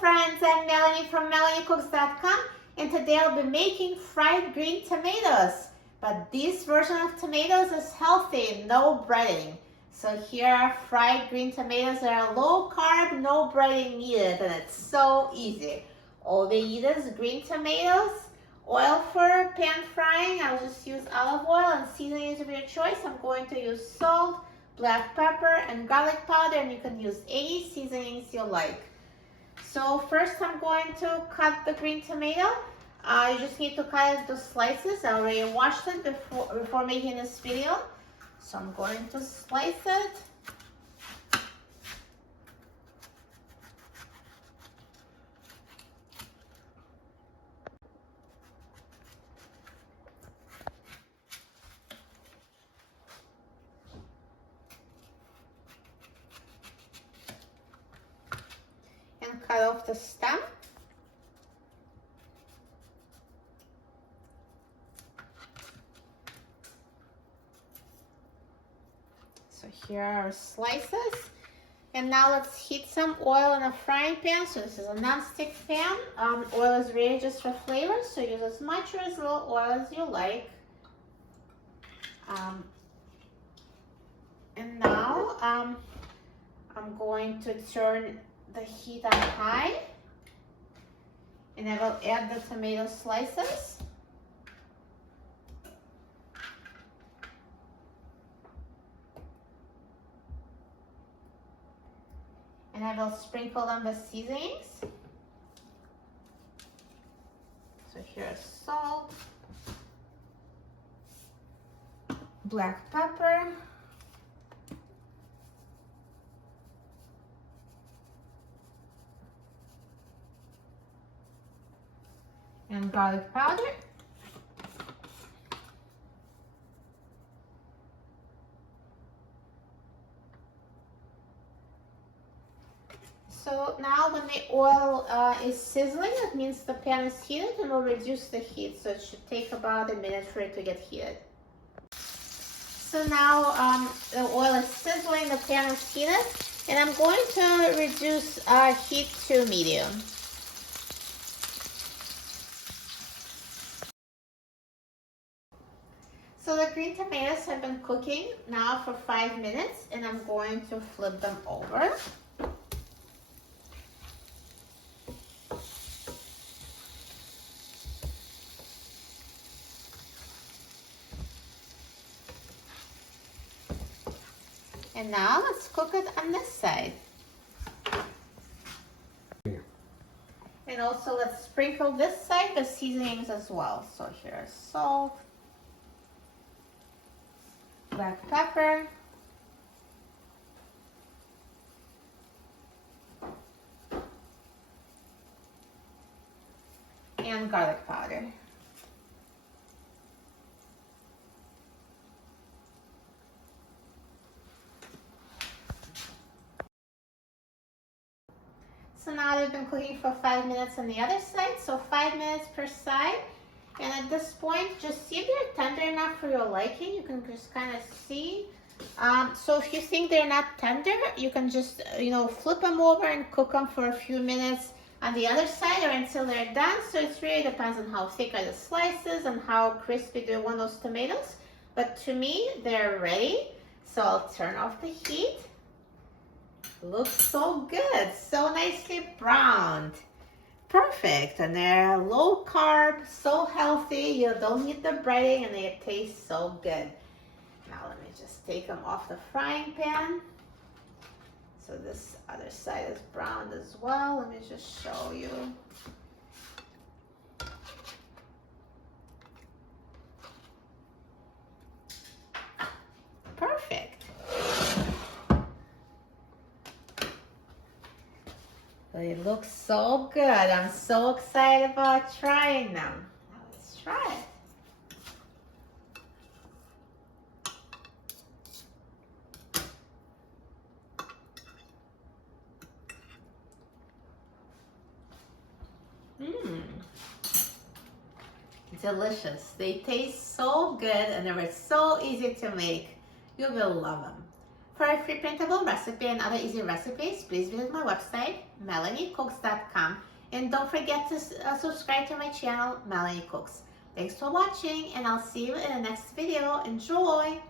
friends, I'm Melanie from MelanieCooks.com, and today I'll be making fried green tomatoes. But this version of tomatoes is healthy, no breading. So here are fried green tomatoes that are low carb, no breading needed, and it's so easy. All they need is green tomatoes, oil for pan frying. I'll just use olive oil, and seasonings of your choice. I'm going to use salt, black pepper, and garlic powder, and you can use any seasonings you like. So first I'm going to cut the green tomato. You just need to cut it into slices. I already washed it before making this video. So I'm going to slice it. And cut off the stem. So here are our slices. And now let's heat some oil in a frying pan. So this is a non-stick pan. Oil is really just for flavor, so use as much or as little oil as you like. And now I'm going to turn the heat on high, and I will add the tomato slices. And I will sprinkle them with seasonings. So here's salt, black pepper, and garlic powder. So now when the oil is sizzling, that means the pan is heated, and we'll reduce the heat. So it should take about a minute for it to get heated. So now the oil is sizzling, the pan is heated, and I'm going to reduce heat to medium. So the green tomatoes have been cooking now for 5 minutes, and I'm going to flip them over. And now let's cook it on this side. And also let's sprinkle this side with seasonings as well. So here's salt, black pepper, and garlic powder. So now they've been cooking for 5 minutes on the other side, so 5 minutes per side. And at this point, just see if they're tender enough for your liking. You can just kind of see. So if you think they're not tender, you can just, flip them over and cook them for a few minutes on the other side or until they're done. So it really depends on how thick are the slices and how crispy do you want those tomatoes. But to me, they're ready. So I'll turn off the heat. Looks so good, so nicely browned. Perfect, and they're low carb, so healthy. You don't need the breading, and they taste so good. Now let me just take them off the frying pan. So this other side is browned as well. Let me just show you. Perfect. They look so good. I'm so excited about trying them. Now let's try it. Delicious. They taste so good, and they were so easy to make. You will love them. For a free printable recipe and other easy recipes, please visit my website, melaniecooks.com. And don't forget to subscribe to my channel, Melanie Cooks. Thanks for watching, and I'll see you in the next video. Enjoy!